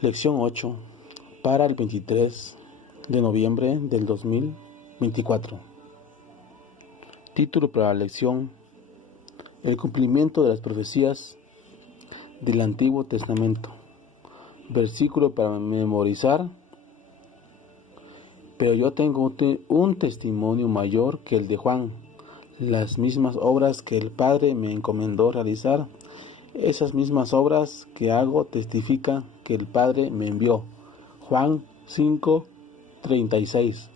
Lección 8 para el 23 de noviembre del 2024. Título para la lección: El cumplimiento de las profecías del Antiguo Testamento. Versículo para memorizar: Pero yo tengo un testimonio mayor que el de Juan, las mismas obras que el Padre me encomendó realizar. Esas mismas obras que hago testifican que el Padre me envió. Juan 5:36.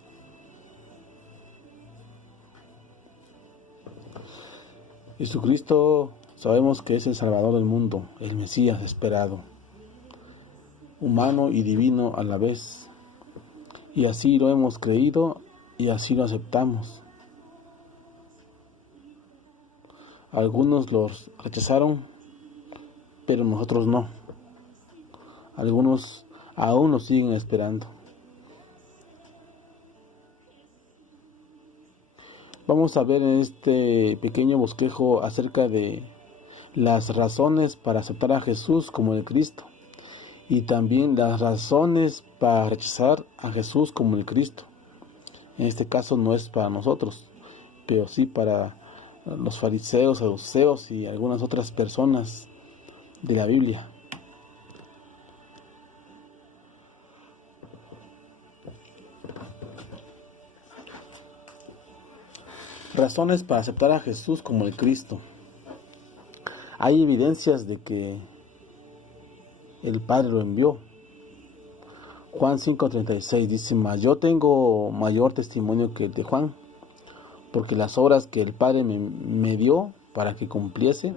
Jesucristo sabemos que es el Salvador del mundo, el Mesías esperado, humano y divino a la vez. Y así lo hemos creído y así lo aceptamos. Algunos los rechazaron, pero nosotros no. Algunos aún nos siguen esperando. Vamos a ver en este pequeño bosquejo acerca de las razones para aceptar a Jesús como el Cristo y también las razones para rechazar a Jesús como el Cristo. En este caso no es para nosotros, pero sí para los fariseos, saduceos y algunas otras personas de la Biblia. Razones para aceptar a Jesús como el Cristo. Hay evidencias de que el Padre lo envió. Juan 5:36 dice: Mas yo tengo mayor testimonio que el de Juan, porque las obras que el Padre me dio para que cumpliese,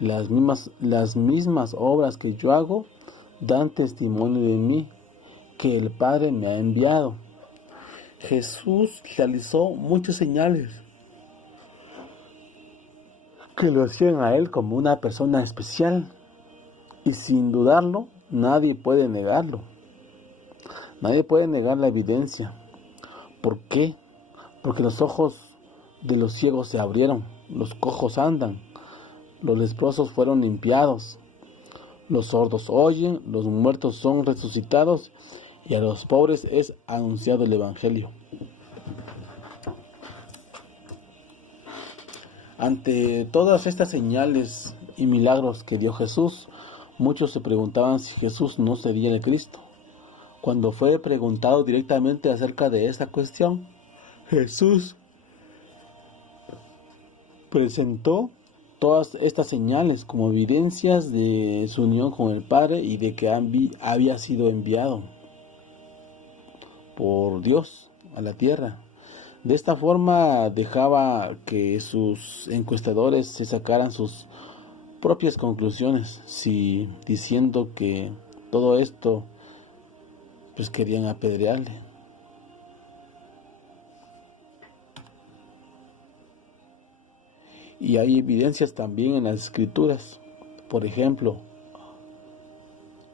las mismas obras que yo hago, dan testimonio de mí, que el Padre me ha enviado. Jesús realizó muchas señales que lo hacían a él como una persona especial, y sin dudarlo, nadie puede negarlo. Nadie puede negar la evidencia. ¿Por qué? Porque los ojos de los ciegos se abrieron, los cojos andan, los leprosos fueron limpiados, los sordos oyen, los muertos son resucitados, y a los pobres es anunciado el Evangelio. Ante todas estas señales y milagros que dio Jesús, muchos se preguntaban si Jesús no sería el Cristo. Cuando fue preguntado directamente acerca de esta cuestión, Jesús presentó todas estas señales como evidencias de su unión con el Padre y de que había sido enviado por Dios a la tierra. De esta forma dejaba que sus encuestadores se sacaran sus propias conclusiones, diciendo que todo esto pues querían apedrearle. Y hay evidencias también en las Escrituras. Por ejemplo,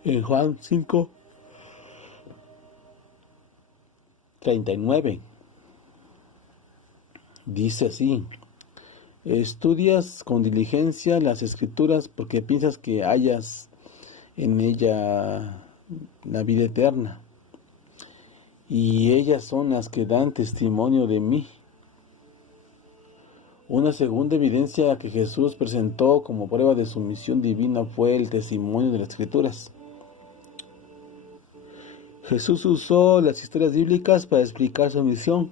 en Juan 5:39 dice así: Estudias con diligencia las Escrituras porque piensas que hayas en ella la vida eterna, y ellas son las que dan testimonio de mí. Una segunda evidencia que Jesús presentó como prueba de su misión divina fue el testimonio de las Escrituras. Jesús usó las historias bíblicas para explicar su misión.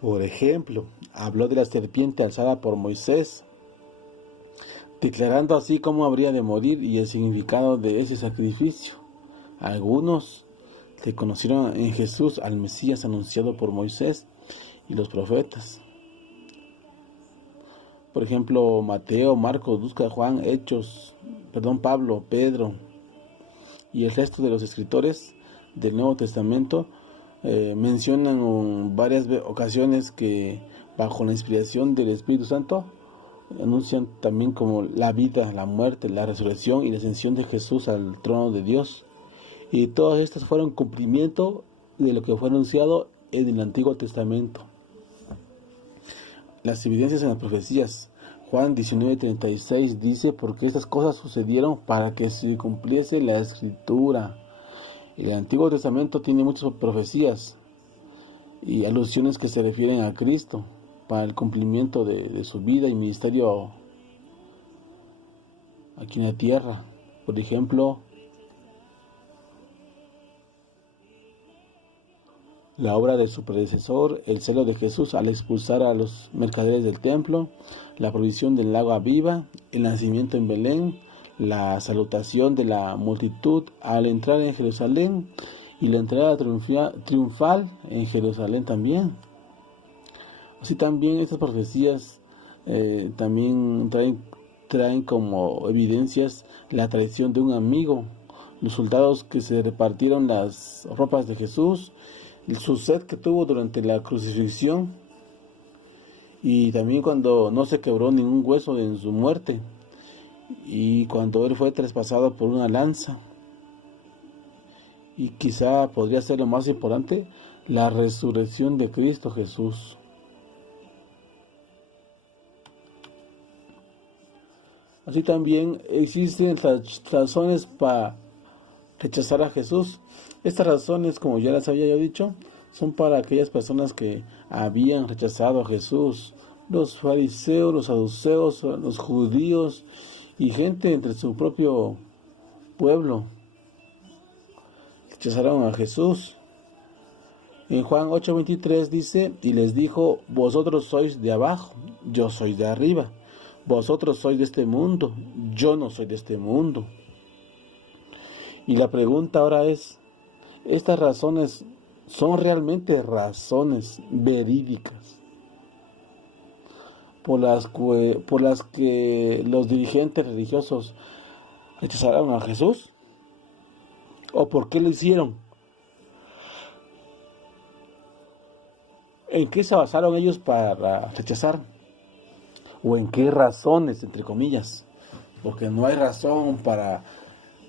Por ejemplo, habló de la serpiente alzada por Moisés, declarando así cómo habría de morir y el significado de ese sacrificio. Algunos reconocieron en Jesús al Mesías anunciado por Moisés y los profetas. Por ejemplo, Mateo, Marcos, Lucas, Juan, Pablo, Pedro y el resto de los escritores del Nuevo Testamento mencionan en varias ocasiones que bajo la inspiración del Espíritu Santo anuncian también como la vida, la muerte, la resurrección y la ascensión de Jesús al trono de Dios. Y todas estas fueron cumplimiento de lo que fue anunciado en el Antiguo Testamento. Las evidencias en las profecías. Juan 19:36 dice, porque estas cosas sucedieron para que se cumpliese la Escritura. El Antiguo Testamento tiene muchas profecías y alusiones que se refieren a Cristo para el cumplimiento de su vida y ministerio aquí en la tierra. Por ejemplo, la obra de su predecesor, el celo de Jesús al expulsar a los mercaderes del templo, la provisión del agua viva, el nacimiento en Belén, la salutación de la multitud al entrar en Jerusalén y la entrada triunfal en Jerusalén también. Así también estas profecías también traen como evidencias la traición de un amigo, los soldados que se repartieron las ropas de Jesús, su sed que tuvo durante la crucifixión y también cuando no se quebró ningún hueso en su muerte y cuando él fue traspasado por una lanza. Y quizá podría ser lo más importante, la resurrección de Cristo Jesús. Así también existen razones para rechazar a Jesús. Estas razones, como ya las había yo dicho, son para aquellas personas que habían rechazado a Jesús, los fariseos, los saduceos, los judíos y gente entre su propio pueblo. Rechazaron a Jesús. En Juan 8:23 dice, y les dijo, vosotros sois de abajo, yo soy de arriba. Vosotros sois de este mundo, yo no soy de este mundo. Y la pregunta ahora es, ¿estas razones son realmente razones verídicas por las que los dirigentes religiosos rechazaron a Jesús? ¿O por qué lo hicieron? ¿En qué se basaron ellos para rechazar? ¿O en qué razones, entre comillas? Porque no hay razón para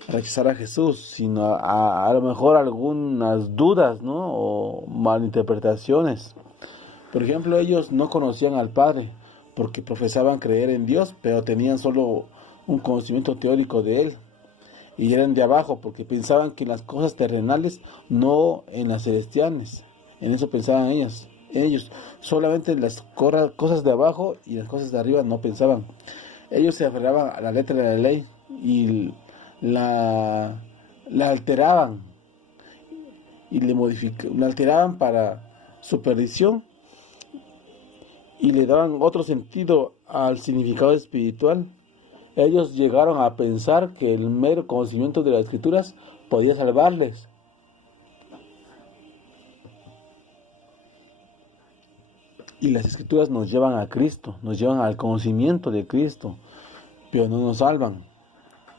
rechazar a Jesús, sino a lo mejor algunas dudas, ¿no? O malinterpretaciones. Por ejemplo, ellos no conocían al Padre porque profesaban creer en Dios, pero tenían solo un conocimiento teórico de Él. Y eran de abajo porque pensaban que en las cosas terrenales, no en las celestiales. En eso pensaban ellos. Solamente en las cosas de abajo y las cosas de arriba no pensaban. Ellos se aferraban a la letra de la ley y la alteraban y la alteraban para su perdición y le daban otro sentido al significado espiritual. Ellos llegaron a pensar que el mero conocimiento de las Escrituras podía salvarles. Y las Escrituras nos llevan a Cristo, nos llevan al conocimiento de Cristo, pero no nos salvan.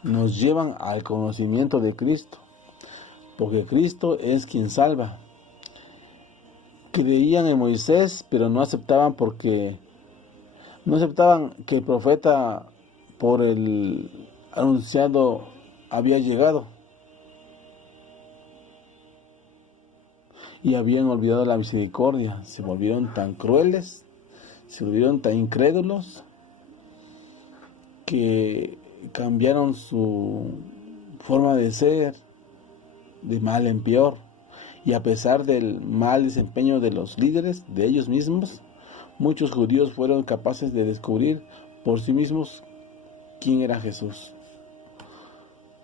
Nos llevan al conocimiento de Cristo, porque Cristo es quien salva. Creían en Moisés, pero no aceptaban que el profeta por el anunciado había llegado. Y habían olvidado la misericordia, se volvieron tan crueles, se volvieron tan incrédulos, que cambiaron su forma de ser de mal en peor. Y a pesar del mal desempeño de los líderes, de ellos mismos, muchos judíos fueron capaces de descubrir por sí mismos quién era Jesús.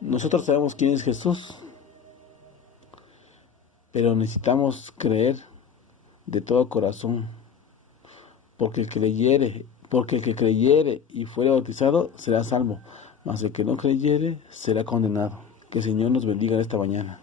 Nosotros sabemos quién es Jesús, pero necesitamos creer de todo corazón, porque el que creyere y fuere bautizado será salvo, mas el que no creyere será condenado. Que el Señor nos bendiga esta mañana.